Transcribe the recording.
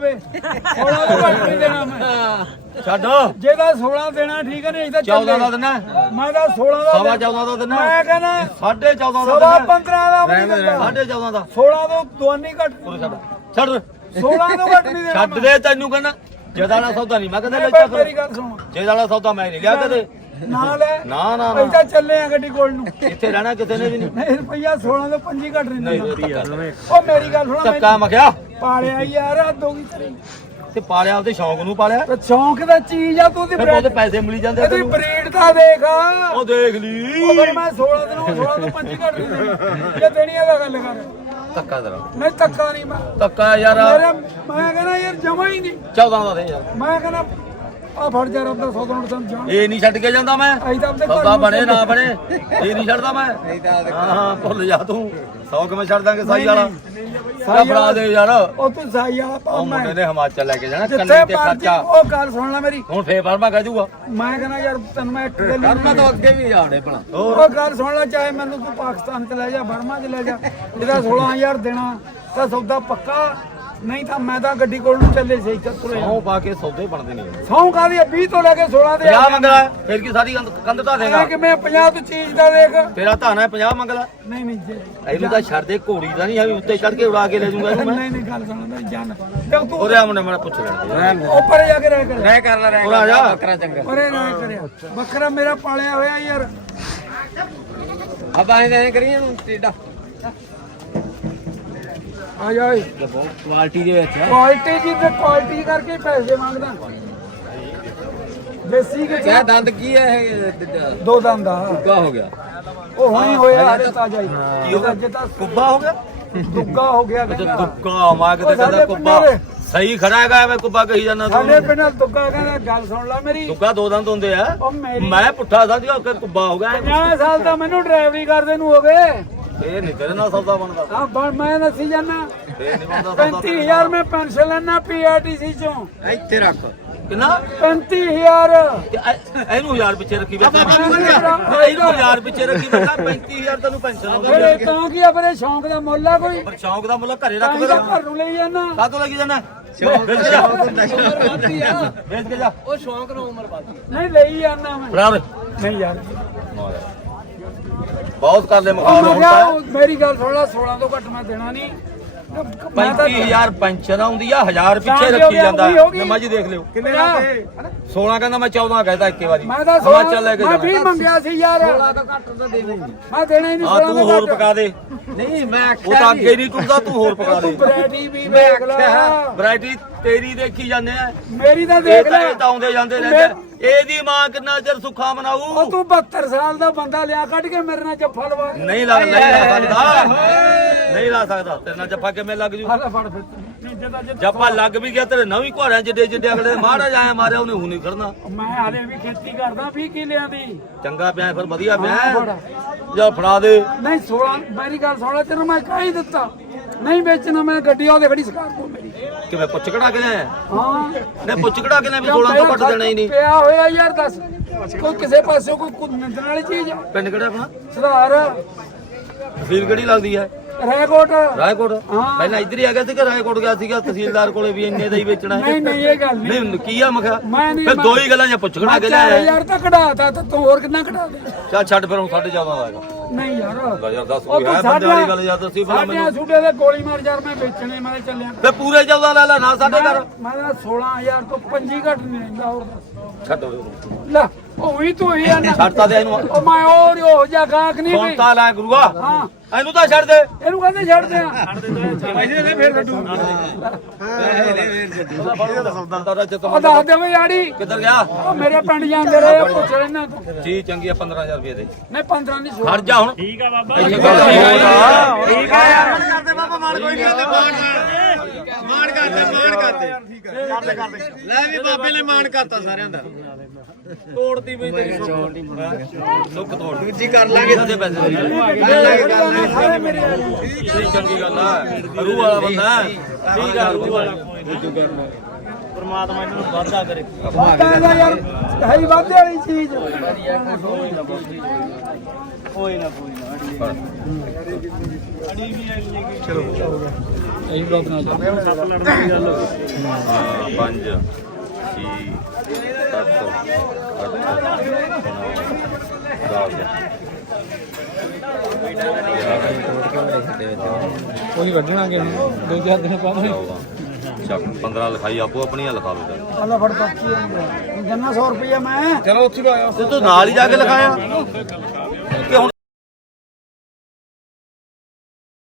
ਜਾਵੇ 16 ਤੋਂ ਘੱਟ ਨਹੀਂ ਦੇਣਾ ਮੈਂ। ਛੱਡ। ਜੇ ਤਾਂ 16 ਦੇਣਾ ਠੀਕ ਹੈ ਨਹੀਂ ਤਾਂ 14 ਦਾ ਦਿਨਾ ਮੈਂ ਤਾਂ 16 ਦਾ ਸਵਾ 14 ਦਾ ਦਿਨਾ ਮੈਂ ਕਹਿੰਦਾ ਸਾਢੇ 14 ਦਾ ਸਵਾ ਦਿਨਾ 15 ਦਾ ਵੀ ਨਹੀਂ ਦਿੰਦਾ। ਸਾਢੇ 14 ਦਾ। 16 ਤੋਂ ਦੁਆਨੀ ਘੱਟ ਛੱਡ। ਛੱਡ। 16 ਤੋਂ ਘੱਟ ਨਹੀਂ ਦੇਣਾ ਛੱਡ ਦੇ ਤੈਨੂੰ ਕਹਿੰਦਾ। ਜਦਾ ਵਾਲਾ ਸੌਦਾ ਨਹੀਂ ਮੈਂ ਕਹਿੰਦਾ ਲੈ ਬਈ ਮੇਰੀ ਗੱਲ ਸੁਣ। ਜੇ ਵਾਲਾ ਸੌਦਾ ਮੈਂ ਨਹੀਂ ਲਿਆ ਕਦੇ। ਨਾ ਨਾ ਨਾ ਨਾ। ਤਾਂ ਚੱਲੇ ਆ ਗੱਡੀ ਕੋਲ ਨੂੰ। ਇੱਥੇ ਰਹਿਣਾ ਕਿਸੇ ਨੇ ਵੀ ਨਹੀਂ। ਰੁਪਈਆ 16 ਤੋਂ 25 ਘੱਟ ਨਹੀਂ ਦੇਣਾ ਉਹ ਮੇਰੀ ਗੱਲ ਸੁਣ ਧੱਕਾ ਮਖਿਆ। ਪਾਲਿਆ ਯਾਰ ਹੋ ਗਈ ਤੇਰੀ ਤੇ ਪਾਲਿਆ ਆਪਦੇ ਸ਼ੌਂਕ ਨੂੰ ਪਾਲਿਆ? ਤੇ ਸ਼ੌਂਕ ਦਾ ਚੀਜ਼ ਆ ਤੂੰ ਦੀ ਫਿਰ ਉਹਦੇ ਪੈਸੇ ਮਿਲੀ ਜਾਂਦੇ ਇਹਦੀ ਤੈਨੂੰ। ਬਰੀਡ ਤਾਂ ਦੇਖ। ਉਹ ਦੇਖ ਉਹ ਲਈ ਬਈ ਮੈਂ 16 ਦਿਨੋਂ 16 ਤੋਂ 25 ਘੱਟ ਨਹੀਂ ਦੇਣੀ। ਜੇ ਦੇਣੀ ਆ ਤਾਂ ਗੱਲ ਕਰ। ਧੱਕਾ ਤੇਰਾ। ਨਹੀਂ ਧੱਕਾ ਨਹੀਂ ਮੈਂ। ਧੱਕਾ ਯਾਰ। ਮੇਰੇ ਮੈਂ ਕਹਿੰਦਾ ਯਾਰ ਜਮਾ ਹੀ ਨਹੀਂ। 14 ਦਾ ਦੇ ਯਾਰ। ਮੈਂ ਕਹਿੰਦਾ ਆ ਫੜ ਜਾ ਰੱਬ ਦਾ ਸੌਦਾ ਨੂੰ ਸਮਝਾਂ। ਇਹ ਨਹੀਂ ਛੱਡ ਕੇ ਜਾਂਦਾ ਮੈਂ। ਅਸੀਂ ਤਾਂ ਆਪਣੇ ਘਰ ਸੌਦਾ ਨੂੰ ਬਣੇ ਨਾ ਬਣੇ। ਇਹ ਨਹੀਂ ਛੱਡਦਾ ਮੈਂ। ਹਾਂ ਭੁੱਲ ਜਾ ਤੂੰ। ਸੌ ਕਿਵੇਂ ਛੱਡ ਦਾਂਗੇ ਸਾਈ ਵਾਲਾ। ਸਾਈ ਫੜਾ ਦੇ ਯਾਰ। ਉਹ ਉਹ ਤੂੰ ਸਾਈ ਵਾਲਾ ਪਾ ਮੁੰਡੇ ਮੈਂ ਨੇ ਹਿਮਾਚਲ ਲੈ ਕੇ ਜਾਣਾ ਜਿੱਥੇ ਕੰਨੀ ਤੇ ਮਰਜ਼ੀ ਖਰਚਾ ਉਹ ਗੱਲ ਸੁਣ ਲੈ ਮੇਰੀ। ਹੁਣ ਫੇਰ ਫਰਮਾ ਕਹਿ ਜੂਗਾ ਮੈਂ ਕਹਿੰਦਾ ਯਾਰ ਤੈਨੂੰ ਮੈਂ ਇੱਕ ਗੱਲ ਨਹੀਂ ਅੱਗੇ ਵੀ ਜਾਣੇ ਭਲਾ। ਉਹ ਗੱਲ ਸੁਣ ਲੈ ਚਾਹੇ ਮੈਨੂੰ ਤੂੰ ਪਾਕਿਸਤਾਨ ਚ ਲੈ ਜਾ ਬਰਮਾ ਚ ਲੈ ਜਾ। ਇਹਦਾ 16000 ਦੇਣਾ ਤਾਂ ਸੌਦਾ ਪੱਕਾ। ਨਹੀਂ ਤਾਂ ਮੈਂ ਤਾਂ ਗੱਡੀ ਕੋਲ ਨੂੰ ਚੱਲੇ ਸੀ ਚੱਤਰੇ ਸੌ ਪਾ ਕੇ ਸੌਦੇ ਬਣਦੇ ਨਹੀਂ ਸੌਂ ਕਾਦੀ 20 ਤੋਂ ਲੈ ਕੇ 16 ਦੇ 50 ਮੰਗ ਲੈ ਫਿਰ ਕੀ ਸਾਰੀ ਕੰਧ- ਢਾ ਦੇਗਾ? ਆ ਕਿ ਮੈਂ 50 ਤੋਂ ਚੀਜ਼ ਦਾ ਦੇਖ? ਤੇਰਾ ਧਾਨਾ 50 ਮੰਗ ਲੈ ਨਹੀਂ ਨਹੀਂ ਜੇ ਇਹਨੂੰ ਤਾਂ ਛੱਡ ਦੇ ਘੋੜੀ ਦਾ ਨਹੀਂ ਹੈ ਉੱਤੇ ਚੜ ਕੇ ਉਡਾ ਕੇ ਲੈ ਜਾਊਗਾ ਇਹਨੂੰ ਮੈਂ। ਨਹੀਂ ਨਹੀਂ ਗੱਲ ਸੁਣ ਮੇਰੀ ਜਾਨ। ਉਹਦੇ ਆਮਨੇ ਮੈਂ ਪੁੱਛ ਲੈਣਾ ਉੱਪਰ ਜਾ ਕੇ ਰਹਿ ਕਰ। ਰਹਿ ਕਰ ਲੈ ਰਹਿ ਹੋਰ ਆ ਜਾ। ਪਰੇ ਰਹਿ ਕਰਿਆ ਬੱਕਰਾ ਮੇਰਾ ਪਾਲਿਆ ਹੋਇਆ ਯਾਰ। ਆਪਾਂ ਇਹਦੇ ਐਂ ਕਰੀਏ ਨੂੰ ਟੇਡਾ ਆ ਜਾ ਓਏ ਕੁਆਲਿਟੀ ਦੇ ਵਿੱਚ ਕੁਆਲਿਟੀ ਜੀ ਤੇ ਕੁਆਲਿਟੀ ਕਰਕੇ ਪੈਸੇ ਮੰਗਦਾ। ਦੇਸੀ ਕਿ ਕਿਆ ਦੰਦ ਕੀ ਹੈ ਇਹ? ਦੋ ਦੰਦ ਆ। ਦੁੱਗਾ ਹੋ ਗਿਆ। ਉਹ ਹੁਣੀ ਹੋਇਆ ਹਰੇ ਤਾਜਾ ਹੀ। ਕੀ ਹੋ ਗਿਆ? ਕੁੱਬਾ ਹੋ ਗਿਆ? ਦੁੱਗਾ ਹੋ ਗਿਆ ਅੱਛਾ ਕਹਿੰਦਾ। ਦੁੱਕਾ ਮਾ ਕੇ ਕਹਿੰਦਾ ਸਾਡੇ ਕੁੱਬਾ ਪਿੰਡਾਂ ਸਹੀ ਖੜਾ ਹੈਗਾ ਮੈਂ ਕੁੱਬਾ ਕਹੀ ਜਾਂਦਾ ਸਾਡੇ ਤੂੰ ਪਿੰਡ ਦੁੱਗਾ ਕਹਿੰਦਾ ਗੱਲ ਸੁਣ ਲੈ ਮੇਰੀ। ਦੁੱਕਾ ਦੋ ਦੰਦ ਹੁੰਦੇ ਆ। ਮੈਂ ਪੁੱਠਾ ਸਮਝਿਆ ਕਿ ਕੁੱਬਾ ਹੋ ਗਿਆ 50 ਸਾਲ ਤਾਂ ਮੈਨੂੰ ਡਰਾਈਵਰੀ ਕਰਦੇ ਨੂੰ ਹੋ ਗਏ। ਇਹ ਨਹੀਂ ਤੇਰੇ ਨਾਲ ਸੌਦਾ ਬਣਦਾ। ਹਾਂ ਬਣ ਮੈਂ ਦੱਸੀ ਜਾਨਾ। ਇਹ ਨਹੀਂ ਬਣਦਾ ਸੌਦਾ 35000 ਮੈਂ ਪੈਨਸ਼ਨ ਲੈਣਾ ਪੀਆਰਟੀਸੀ ਚੋਂ। ਇੱਥੇ ਰੱਖ। ਕਿੰਨਾ? 35000 ਤੇ ਇਹ- ਇਹਨੂੰ 1000 ਪਿੱਛੇ ਰੱਖੀ ਬੈਠਾ। ਇਹਨੂੰ 1000 ਪਿੱਛੇ ਰੱਖੀ ਬੈਠਾ 35000 ਤੈਨੂੰ ਪੈਨਸ਼ਨ ਫਿਰ ਇਹ ਤਾਂ ਕੀ ਆ ਮੇਰੇ ਸ਼ੌਂਕ ਦਾ ਮੁੱਲ ਆ ਕੋਈ? ਪਰ ਸ਼ੌਂਕ ਦਾ ਮੁੱਲ ਘਰੇ ਰੱਖ ਤਾਂ ਘਰ ਨੂੰ ਲਈ ਜਾਨਾ। ਕਾਹਤੋਂ ਲੱਗੀ ਜਾਣਾ ਉਹ ਸ਼ੌਂਕ ਨੂੰ ਉਮਰ ਬਾਦੀ ਨਹੀਂ ਲਈ ਜਾਨਾ ਮੈਂ। ਉਰੇ। ਨਹੀਂ ਯਾਰ। ਬਹੁਤ ਕਰ ਲੈ ਉਹ ਮਕਾਨ ਮੈਂ ਹੁਣ ਤਾਂ ਮੇਰੀ ਗੱਲ ਸੁਣ ਲੈ 16 ਤੋਂ ਘੱਟ ਮੈਂ ਦੇਣਾ ਨਹੀਂ। ਮੈਂ ਤਾਂ 35000 ਪੈਨਸ਼ਨ ਆਉਂਦੀ ਆ 1000 ਪਿੱਛੇ ਰੱਖੀ ਜਾਂਦਾ। ਨਮਾ ਜੀ ਦੇਖ ਲਿਓ। ਕਿੰਨੇ ਦਾ 16 ਕਹਿੰਦਾ ਮੈਂ 14 ਕਹਿਦਾ ਇੱਕੇ ਵਾਰੀ। ਮੈਂ ਤਾਂ ਹਿਮਾਚਲ ਲੈ ਕੇ ਮੈਂ ਜਾਣਾ। ਵੀ ਮੰਗਿਆ ਸੀ ਯਾਰ। ਤਾਂ ਘੱਟ ਤਾਂ ਦੇਣਾ ਹੀ ਨਹੀਂ ਮੈਂ ਦੇਣਾ ਹੀ ਨਹੀਂ ਆ ਤੂੰ ਹੋਰ ਪਕਾ ਦੇ। ਨਹੀਂ ਮੈਂ ਉਹ ਤਾਂ ਅੱਗੇ ਨਹੀਂ ਟੁੱਟਦਾ ਤੂੰ ਹੋਰ ਪਕਾ ਦੇ। ਬਰੈਡੀ ਵੀ ਦੇਖ ਲੈ। ਵੈਰਾਈਟੀ ਤੇਰੀ ਦੇਖੀ ਜਾਂਦੇ ਆ। ਮੇਰੀ ਤਾਂ ਦੇਖ ਲੈ। ਇਹ ਤਾਂ ਆਉਂਦੇ ਜਾਂਦੇ ਰਹਿੰਦੇ ਇਹਦੀ ਮਾਂ ਕਿੰਨਾ ਚਿਰ ਸੁੱਖਾ ਮਨਾਊ? ਉਹ ਤੂੰ 72 ਸਾਲ ਦਾ ਬੰਦਾ ਲਿਆ ਕੱਢ ਕੇ ਮੇਰੇ ਨਾਲ ਜੱਫਾ ਲਵਾ। ਨਹੀਂ ਲਾ ਨਹੀਂ ਲਾ ਸਕਦਾ। ਨਹੀਂ ਲਾ ਸਕਦਾ। ਤੇਰੇ ਨਾਲ ਜੱਫਾ ਕਿਵੇਂ ਲੱਗ ਜੂ? ਹਾਲਾ ਫੜ ਫਿਰ ਜਦ ਜੱਫਾ ਲੱਗ ਵੀ ਗਿਆ ਤੇਰੇ ਨਵੀਂ ਘੋੜਿਆਂ ਜਿੱਡੇ ਜਿੱਡੇ ਅਗਲੇ ਮਹਾਰਾਜ ਆਇਆ ਮਾਰਿਆ ਉਹਨੇ ਹੁਣ ਨਹੀਂ ਖੜਨਾ। ਮੈਂ ਹਾਲੇ ਵੀ ਖੇਤੀ ਕਰਦਾ 20 ਕਿੱਲਿਆਂ ਦੀ। ਚੰਗਾ ਪਿਆ ਫਿਰ ਵਧੀਆ ਪਿਆ। ਜਾ ਫੜਾ ਦੇ। ਨਹੀਂ 16 ਮੇਰੀ ਗੱਲ ਸੁਣ ਲੈ ਤੈਨੂੰ ਮੈਂ ਕਹਿ ਦਿੱਤਾ? ਨਹੀਂ ਵੇਚਣਾ ਮੈਂ ਗੱਡੀ ਉਹਦੇ ਖੜੀ ਸਕਾਰ ਮੇਰੀ ਕਿਵੇਂ ਪੁੱਛ ਕਢਾ ਕੇ ਲਿਆ ਹਾਂ। ਨੇ ਪੁੱਛ ਕਢਾ ਕੇ ਲਿਆ ਵੀ 16 ਤੋਂ ਘੱਟ ਦੇਣਾ ਹੀ ਨਹੀਂ। ਪਿਆ ਹੋਇਆ ਯਾਰ ਦੱਸ। ਕੋਈ ਕਿਸੇ ਪਾਸੇ ਕੋਈ ਨਿੰਦਣ ਵਾਲੀ ਚੀਜ਼ ਆ? ਪਿੰਡ ਕਿਹੜਾ ਆਪਣਾ? ਸੁਧਾਰ ਤਹਿਸੀਲ ਕਿਹੜੀ ਲੱਗਦੀ ਹੈ ਰਾਏਕੋਟ। ਹਾਂ। ਪਹਿਲਾਂ ਇੱਧਰ ਹੀ ਆ ਗਿਆ ਸੀ ਕਿ ਰਾਏਕੋਟ ਗਿਆ ਸੀਗਾ? ਤਹਿਸੀਲਦਾਰ ਕੋਲੇ ਵੀ ਇੰਨੇ ਦਾ ਹੀ ਵੇਚਣਾ ਹੈ। ਨਹੀਂ ਨਹੀਂ ਇਹ ਗੱਲ ਨਹੀਂ। ਨਹੀਂ ਕੀ ਆ ਮਖਾ? ਮੈਂ ਨਹੀਂ ਫਿਰ ਦੋ ਹੀ ਗੱਲਾਂ ਜਾਂ ਪੁੱਛ ਕਢਾ ਕੇ ਲਿਆ ਹਜ਼ਾਰ ਤਾਂ ਕਢਾਤਾ ਤਾਂ ਤੂੰ ਹੋਰ ਕਿੰਨਾ ਕਢਾ ਦੇ? ਚੱਲ ਛੱਡ ਫਿਰ ਹੁਣ 14.5 ਦਾ ਆਏਗਾ ਨਹੀਂ ਯਾਰ। ਲੈ ਯਾਰ ਦੱਸ ਕੋਈ ਹੈ ਬੰਦੇ ਵਾਲੀ ਗੱਲ ਯਾਰ ਦੱਸੀ ਭਲਾ ਮੈਨੂੰ? ਛੁੱਟੇ ਦੇ ਗੋਲੀ ਮਾਰ ਯਾਰ ਮੈਂ ਵੇਚਣੇ ਮੈਂ ਚੱਲਿਆ। ਤੇ ਪੂਰੇ 14 ਲੈ ਲੈ ਨਾ ਸਾਡੇ ਘਰ। ਮੈਂ ਤਾਂ 16000 ਤੋਂ 25 ਘੱਟ ਨਹੀਂ ਲੈਂਦਾ ਹੋਰ ਦੱਸ। ਛੱਡ ਉਹਨੂੰ। ਲੈ। ਉਹ ਵੀ ਤੂੰ ਹੀ ਆ ਨਾ। ਛੱਡਤਾ ਦੇ ਇਹਨੂੰ। ਉਹ ਮੈਂ ਹੋਰ ਹੀ ਉਹ ਜਿਹਾ ਗਾਹਕ ਨਹੀਂ ਹੁਣ ਵੀ। ਤਾਂ ਲੈ ਗੁਰੂਆ। ਹਾਂ। ਇਹਨੂੰ ਤਾਂ ਛੱਡ ਦੇ। ਇਹਨੂੰ ਕਹਿੰਦੇ ਛੱਡ ਦੇ ਪੈਸੇ ਦੇ ਫੇਰ ਸੌਦਾ ਜਿੱਤ ਉਹ ਦੱਸ ਦੇ ਬਈ ਆੜੀ ਕਿੱਧਰ ਗਿਆ? ਉਹ ਮੇਰੇ ਪਿੰਡ ਜਾਂਦੇ ਰਹੇ ਆ, ਪੁੱਛ ਲੈਣਾ ਤੂੰ। ਜੀ ਚੰਗੀ ਆ 15000 ਰੁਪਏ ਦੇ। ਨਹੀਂ 15 ਨਹੀਂ 16 ਹਟ ਜਾ ਹੁਣ। ਠੀਕ ਆ ਬਾਬਾ। ਠੀਕ ਆ ਮਾਣ ਕਰਦੇ ਮਾਣ ਕਰਦੇ ਲੈ ਵੀ ਬਾਬੇ ਨੇ ਮਾਣ ਕਰਤਾ ਸਾਰਿਆਂ ਦਾ। ਤੋੜਤੀ ਬਈ ਤੇਰੀ ਸੁੱਖ। ਤੋੜ। ਦੂਜੀ ਕਰ ਲਾਂਗੇ। ਦੇ ਪੈਸੇ ਦੇ। ਇਹ ਚੰਗੀ ਗੱਲ ਆ। ਰੂਹ ਵਾਲਾ ਬੰਦਾ ਹੈ। ਠੀਕ ਆ ਰੂਹ ਵਾਲਾ। ਪਰਮਾਤਮਾ ਇਹਨੂੰ ਵਾਧਾ ਕਰੇ। ਕਹਿੰਦਾ ਯਾਰ ਹੈ ਹੀ ਵਾਧੇ ਵਾਲੀ ਚੀਜ਼। ਕੋਈ ਨਾ ਕੋਈ ਨਾ ਇਹੀ ਬਾਤ ਨਾਲ ਹਾਂ, ਪੰਜ ਛੇ ਸੱਤ ਅੱਠ ਨੌ ਦਸ ਕੋਈ ਵੱਢਣਾਗੇ ਹੁਣ? ਦੋ ਚਾਰ ਦਿਨ ਬਾਅਦ? ਚੱਕ 15 ਲਿਖਾਈ ਆਪੋ ਆਪਣੀਆਂ ਲਿਖਾ ਲਓ ਅੱਲਾ ਫੜ ਪੱਕੀ ਜੰਨਾ 100 ਰੁਪਇਆ ਮੈਂ। ਚਲੋ ਉੱਥੇ ਆਇਆ। ਤੇ ਤੂੰ ਨਾਲ ਹੀ ਜਾ ਕੇ ਲਿਖਾਇਆ?